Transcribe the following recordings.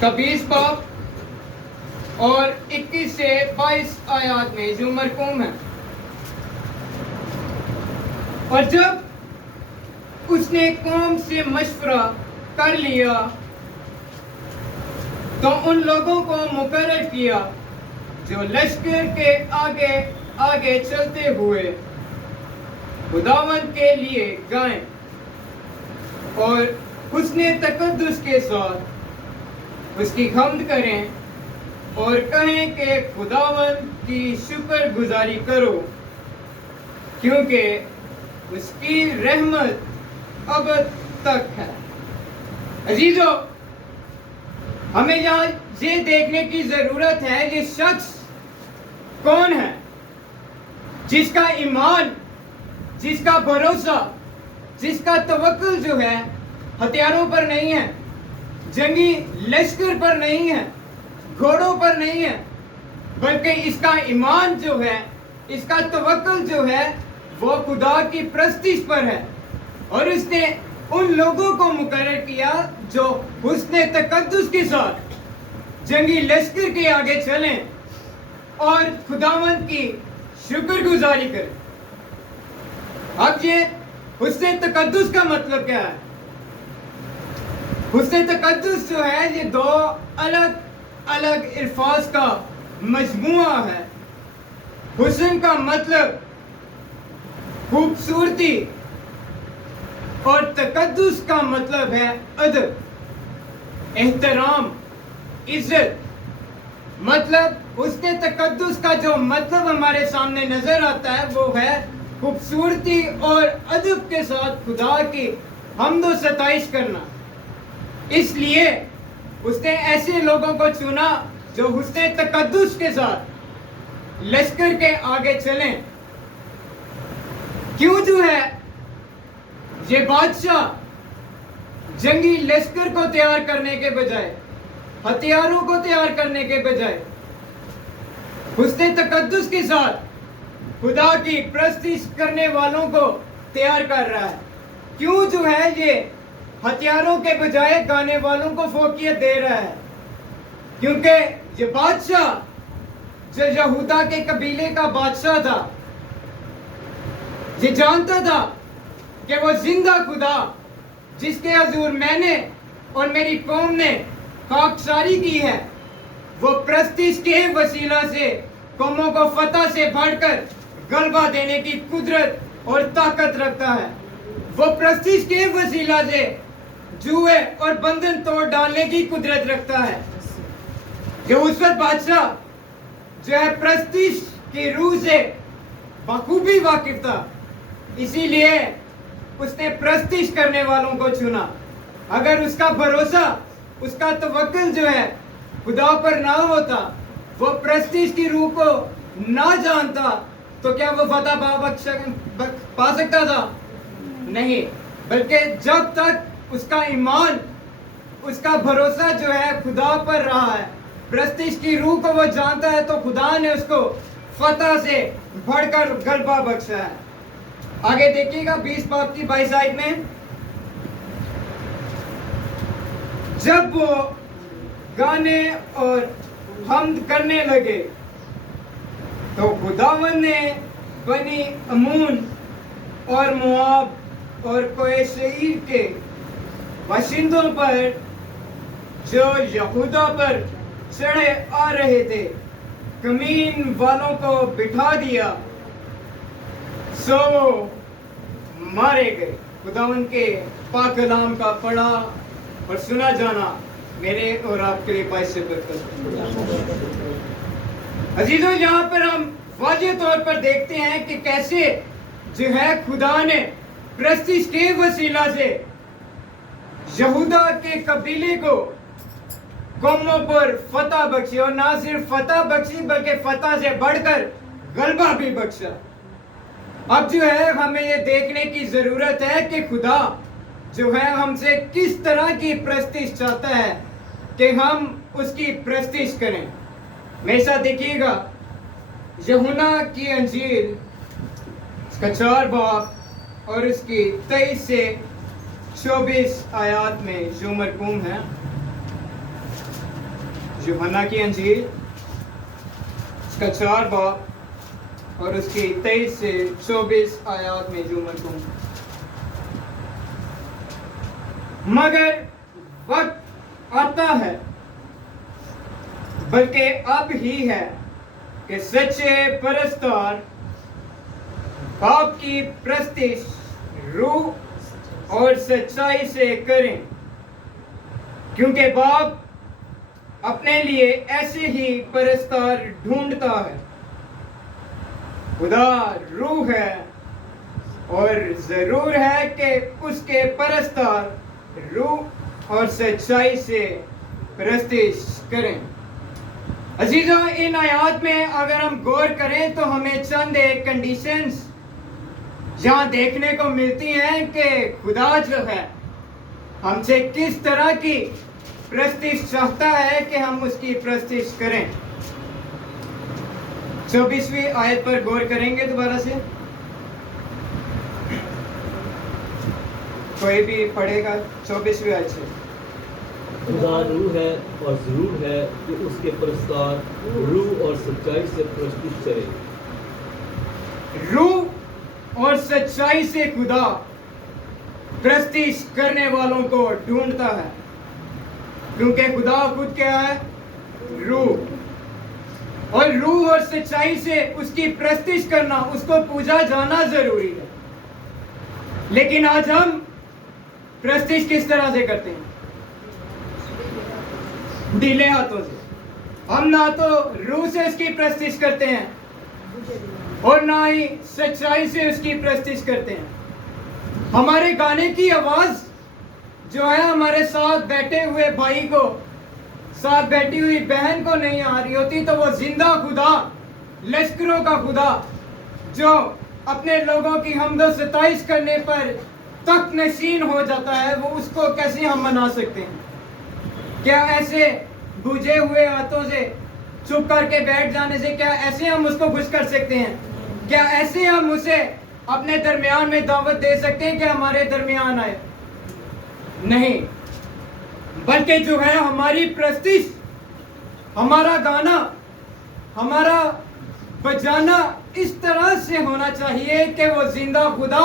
اس کا 20 باب اور 21 سے 22 آیات میں جو مرقوم ہے. اور جب اس نے قوم سے مشورہ کر لیا تو ان لوگوں کو مقرر کیا جو لشکر کے آگے آگے چلتے ہوئے خداوند کے لیے گائیں اور حسن تقدس کے ساتھ اس کی حمد کریں اور کہیں کہ خداوند کی شکر گزاری کرو کیونکہ اس کی رحمت ابد تک ہے. عزیزو، ہمیں یہاں یہ دیکھنے کی ضرورت ہے یہ شخص کون ہے جس کا ایمان، جس کا بھروسہ، جس کا توکل جو ہے ہتھیاروں پر نہیں ہے، جنگی لشکر پر نہیں ہے، گھوڑوں پر نہیں ہے، بلکہ اس کا ایمان جو ہے، اس کا توکل جو ہے وہ خدا کی پرستش پر ہے. اور اس نے ان لوگوں کو مقرر کیا جو حسن تقدس کے ساتھ جنگی لشکر کے آگے چلیں اور خداوند کی شکر گزاری کریں. اب یہ حسن تقدس کا مطلب کیا ہے؟ حسن تقدس جو ہے یہ دو الگ الگ الفاظ کا مجموعہ ہے. حسن کا مطلب خوبصورتی اور تقدس کا مطلب ہے ادب، احترام، عزت. مطلب حسن تقدس کا جو مطلب ہمارے سامنے نظر آتا ہے وہ ہے خوبصورتی اور ادب کے ساتھ خدا کی حمد و ستائش کرنا. اس لیے اس نے ایسے لوگوں کو چنا جو حسن تقدس کے ساتھ لشکر کے آگے چلیں. کیوں جو ہے یہ بادشاہ جنگی لشکر کو تیار کرنے کے بجائے، ہتھیاروں کو تیار کرنے کے بجائے حسن تقدس کے ساتھ خدا کی پرستش کرنے والوں کو تیار کر رہا ہے؟ کیوں جو ہے یہ ہتھیاروں کے بجائے گانے والوں کو فوقیت دے رہا ہے؟ کیونکہ یہ بادشاہ جو یہودا کے قبیلے کا بادشاہ تھا، یہ جانتا تھا کہ وہ زندہ خدا جس کے حضور میں نے اور میری قوم نے خاکساری کی ہے، وہ پرستش کے وسیلہ سے قوموں کو فتح سے بڑھ کر غلبہ دینے کی قدرت اور طاقت رکھتا ہے. وہ پرستش کے وسیلہ سے جوئے اور بندھن توڑ ڈالنے کی قدرت رکھتا ہے. جو اس وقت بادشاہ جو ہے پرستش کی روح سے بخوبی واقف تھا، اسی لیے اس نے پرستش کرنے والوں کو چنا. اگر اس کا بھروسہ، اس کا توکل جو ہے خدا پر نہ ہوتا، وہ پرستش کی روح کو نہ جانتا، تو کیا وہ فتح پا سکتا تھا؟ نہیں. بلکہ جب تک اس کا ایمان، اس کا بھروسہ جو ہے خدا پر رہا ہے، پرستش کی روح کو وہ جانتا ہے، تو خدا نے اس کو فتح سے بڑھ کر غلبہ بخشا ہے. آگے دیکھیے گا 20 باب کی 22 آیت میں، جب وہ گانے اور حمد کرنے لگے تو خداوند نے بنی امون اور مواب اور کوہ سعیر کے باشندوں پر جو یہودا پر چڑھے آ رہے تھے کمین والوں کو بٹھا دیا، سو مارے گئے. خداوند کے پاک کلام کا پڑھا اور سنا جانا میرے اور آپ کے لیے باعث برکت. عزیزوں، یہاں پر ہم واضح طور پر دیکھتے ہیں کہ کیسے جو ہے خدا نے پرستش کے وسیلہ سے یہودا کے قبیلے کو قوموں پر فتح بخشی، اور نہ صرف فتح بخشی بلکہ فتح سے بڑھ کر غلبہ بھی بخشا. اب جو ہے ہمیں یہ دیکھنے کی ضرورت ہے کہ خدا جو ہے ہم سے کس طرح کی پرستش چاہتا ہے کہ ہم اس کی پرستش کریں. میرے ساتھ دیکھیے گا یوحنا کی انجیل اس کا 4 باب اور اس کی 23 سے 24 آیات میں جو مرقوم ہے. यूहन्ना की अंजील उसका 4 बाब और उसकी 23 से 24 आयात में जो मरकूम, मगर वक्त आता है, बल्कि अब ही है, कि सच्चे परस्तार बाप की प्रस्तिश रूह और सच्चाई से करें, क्योंकि बाप अपने लिए ऐसे ही परस्तार ढूंढता है। खुदा रूह है और जरूर है कि उसके परस्तार रूह और सच्चाई से परस्तिश करें। अजीजों, इन आयात में अगर हम गौर करें तो हमें चंद एक कंडीशंस यहाँ देखने को मिलती हैं कि खुदा जो है हमसे किस तरह की प्रस्तिश चाहता है कि हम उसकी प्रस्तिश करें। 24वीं आयत पर गौर करेंगे दोबारा से, कोई भी पढ़ेगा 24वीं आयत से। खुदा रूह है और जरूर है कि उसके परस्तार रूह और सच्चाई से प्रस्तिश करे। रूह और सच्चाई से खुदा प्रस्तिश करने वालों को ढूंढता है, क्योंकि खुदा खुद क्या है? रूह। और रूह और सच्चाई से उसकी प्रस्तिश करना, उसको पूजा जाना जरूरी है। लेकिन आज हम प्रस्तिश किस तरह से करते हैं? ढीले हाथों से। हम ना तो रूह से उसकी प्रस्तिश करते हैं और ना ही सच्चाई से उसकी प्रस्तिश करते हैं। हमारे गाने की आवाज जो है हमारे साथ बैठे हुए भाई को, साथ बैठी हुई बहन को नहीं आ रही होती, तो वो जिंदा खुदा, लश्करों का खुदा जो अपने लोगों की हमदो सताइश करने पर तख्त नशीन हो जाता है, वो उसको कैसे हम मना सकते हैं? क्या ऐसे बुझे हुए हाथों से चुप करके बैठ जाने से क्या ऐसे हम उसको खुश कर सकते हैं? क्या ऐसे हम उसे अपने दरमियान में दावत दे सकते हैं कि हमारे दरमियान आए? नहीं, बल्कि जो है हमारी प्रस्तिश, हमारा गाना, हमारा बजाना इस तरह से होना चाहिए कि वो जिंदा खुदा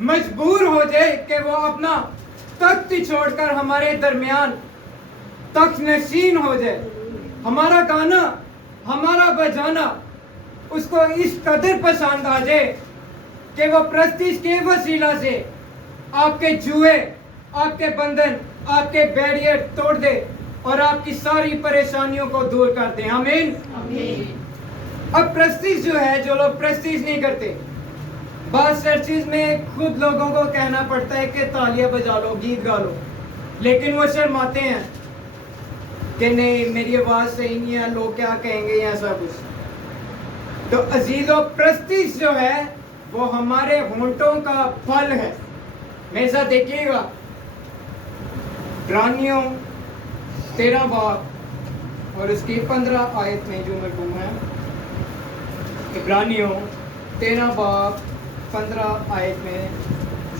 मजबूर हो जाए कि वो अपना तख्त छोड़कर हमारे दरमियान तख्त नशीन हो जाए। हमारा गाना, हमारा बजाना उसको इस कदर पसंद आ जाए कि वो प्रस्तिश के वसीला से आपके जुए, आपके बंधन, आपके बैरियर तोड़ दे और आपकी सारी परेशानियों को दूर कर दे। आमीन। अब प्रस्तिश जो है, जो लोग प्रस्तिश नहीं करते, बात चर्चिज में खुद लोगों को कहना पड़ता है कि तालियां बजा लो, गीत गा लो, लेकिन वो शर्माते हैं कि नहीं मेरी आवाज सही नहीं है, लोग क्या कहेंगे, ऐसा कुछ। तो अजीजों, प्रस्तिश जो है वो हमारे होंठों का फल है। मेरे साथ देखिएगा, इब्रानियों 13 बाब और उसकी 15 आयत में जो मरकूम है, इब्रानियों 13 बाब 15 आयत में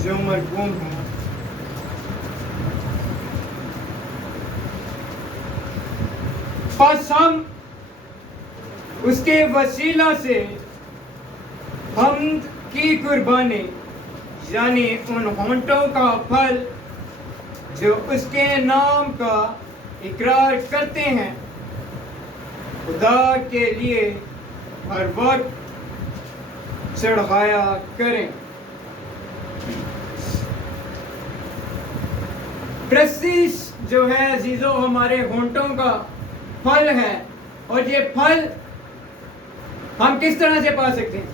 जो मरकूम है, बस हम उसके वसीला से हमद की कुर्बानी, यानी उन होंठों का फल जो उसके नाम का इकरार करते हैं, खुदा के लिए हर वक्त चढ़ाया करें। प्रस्तिश जो है अजीजों हमारे होंठों का फल है, और ये फल हम किस तरह से पा सकते हैं?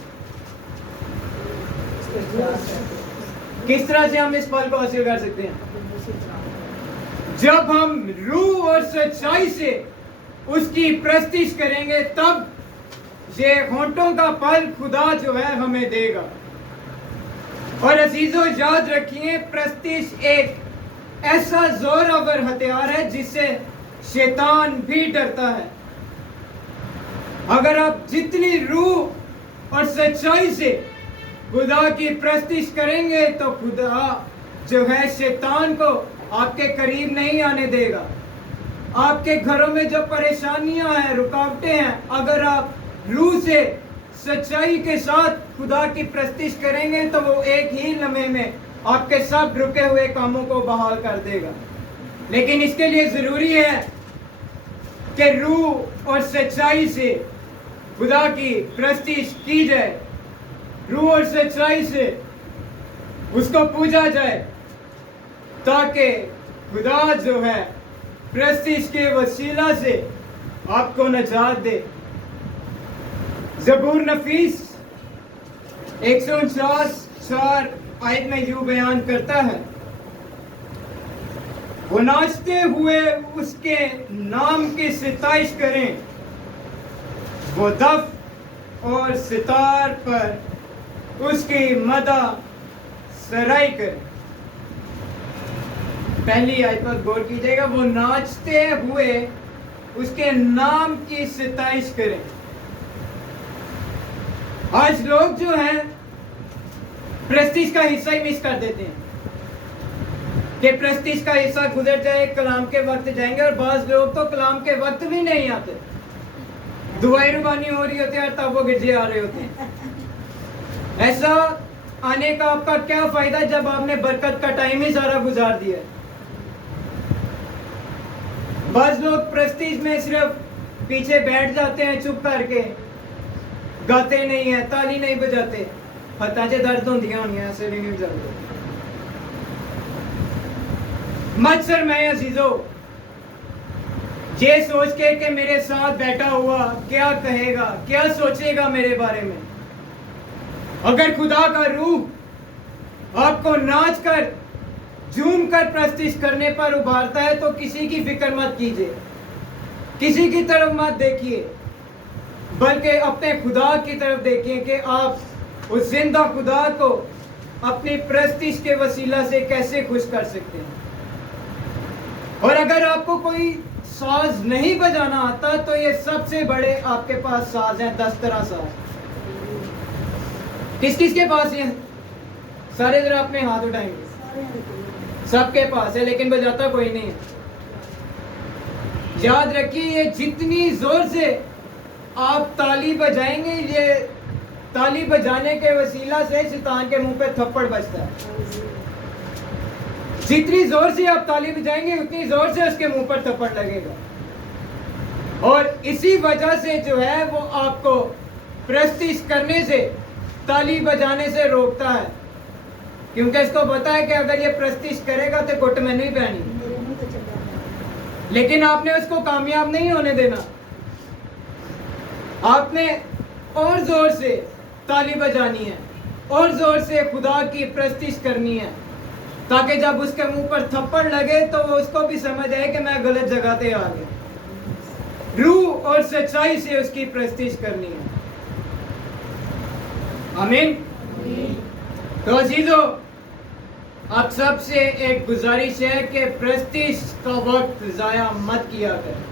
किस तरह से हम इस फल को हासिल कर सकते हैं? जब हम रूह और सच्चाई से उसकी प्रस्तिश करेंगे, तब ये होंठों का फल खुदा जो है हमें देगा। और अजीजों याद रखिए, प्रस्तिश एक ऐसा जोरावर हथियार है जिससे शैतान भी डरता है। अगर आप जितनी रूह और सच्चाई से खुदा की प्रस्तिश करेंगे तो खुदा जो है शैतान को आपके करीब नहीं आने देगा। आपके घरों में जो परेशानियां हैं, रुकावटें हैं, अगर आप रूह से सच्चाई के साथ खुदा की प्रस्तिश करेंगे तो वो एक ही लम्हे में आपके सब रुके हुए कामों को बहाल कर देगा। लेकिन इसके लिए जरूरी है कि रूह और सच्चाई से खुदा की प्रस्तिश की जाए, रूह और सच्चाई से उसको पूजा जाए, ताकि खुदा जो है प्रस्तिश के वसीला से आपको नजात दे। ज़बूर नफीस 149:4 आयत में यूं बयान करता है, वो नाचते हुए उसके नाम की सिताइश करें, वो दफ और सितार पर उसकी मदा सराई करें। पहली आयत पर गौर कीजिएगा, वो नाचते हुए उसके नाम की सिताइश करें। आज लोग जो हैं प्रस्तिश का हिस्सा ही मिस कर देते हैं कि प्रस्तिश का हिस्सा गुजर जाए, कलाम के वक्त जाएंगे, और बाज लोग तो कलाम के वक्त भी नहीं आते, दुआई रुबानी हो रही होती है और तब वो गिरजे आ रहे होते हैं। ऐसा आने का आपका क्या फायदा जब आपने बरकत का टाइम ही सारा गुजार दिया है। बाज लोग प्रस्तिश में सिर्फ पीछे बैठ जाते हैं चुप करके, गाते नहीं है, ताली नहीं बजाते, हत्था च दर्द होंदियां होनियां, ऐसे नहीं बजाते। मत शर्माए अजीजो, ये सोच के कि मेरे साथ बैठा हुआ क्या कहेगा, क्या सोचेगा मेरे बारे में। अगर खुदा का रूह आपको नाच कर झूम कर प्रस्तिश करने पर उभारता है तो किसी की फिक्र मत कीजिए, किसी की तरफ मत देखिए, बल्कि अपने खुदा की तरफ देखिए कि आप उस जिंदा खुदा को अपनी प्रस्तिश के वसीला से कैसे खुश कर सकते हैं। और अगर आपको कोई साज नहीं बजाना आता तो ये सबसे बड़े आपके पास साज हैं, 10 तरह साज। किस किस के पास ये? सारे जरा अपने हाथ उठाएंगे। सबके पास है, लेकिन बजाता कोई नहीं है। याद रखिए, ये जितनी जोर से आप ताली बजाएंगे, ये ताली बजाने के वसीला से शैतान के मुंह पे थप्पड़ बजता है। जितनी जोर से आप ताली बजाएंगे उतनी जोर से उसके मुंह पर थप्पड़ लगेगा, और इसी वजह से जो है वो आपको प्रस्तिश करने से, ताली बजाने से रोकता है, क्योंकि इसको पता है कि अगर ये प्रस्तिश करेगा तो गुट में नहीं पहनी। लेकिन आपने उसको कामयाब नहीं होने देना, आपने और जोर से ताली बजानी है, और जोर से खुदा की प्रस्तिश करनी है, ताकि जब उसके मुंह पर थप्पड़ लगे तो वो उसको भी समझ आए कि मैं गलत जगह पे आ गया। रूह और सच्चाई से उसकी प्रस्तिश करनी है। आमीन। तो अजीजों, आप सबसे एक गुजारिश है कि प्रस्तिश का वक्त जाया मत किया करें,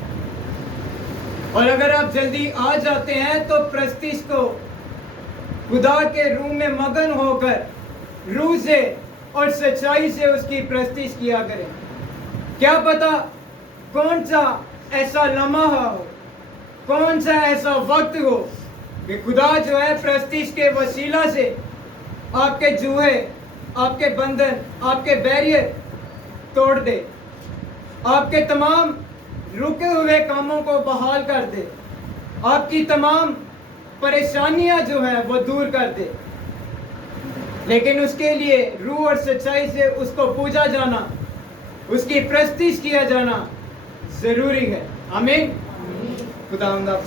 और अगर आप जल्दी आ जाते हैं तो प्रस्तिश को खुदा के रूह में मगन होकर रूह से और सच्चाई से उसकी प्रस्तिश किया करें। क्या पता कौन सा ऐसा लम्हा हो, कौन सा ऐसा वक्त हो कि खुदा जो है प्रस्तिश के वसीला से आपके जूहे, आपके बंधन, आपके बैरियर तोड़ दे, आपके तमाम रुके हुए कामों को बहाल कर दे, आपकी तमाम परेशानियां जो है वो दूर कर दे। लेकिन उसके लिए रूह और सच्चाई से उसको पूजा जाना, उसकी प्रस्तिश किया जाना जरूरी है। आमीन। खुदावंद आप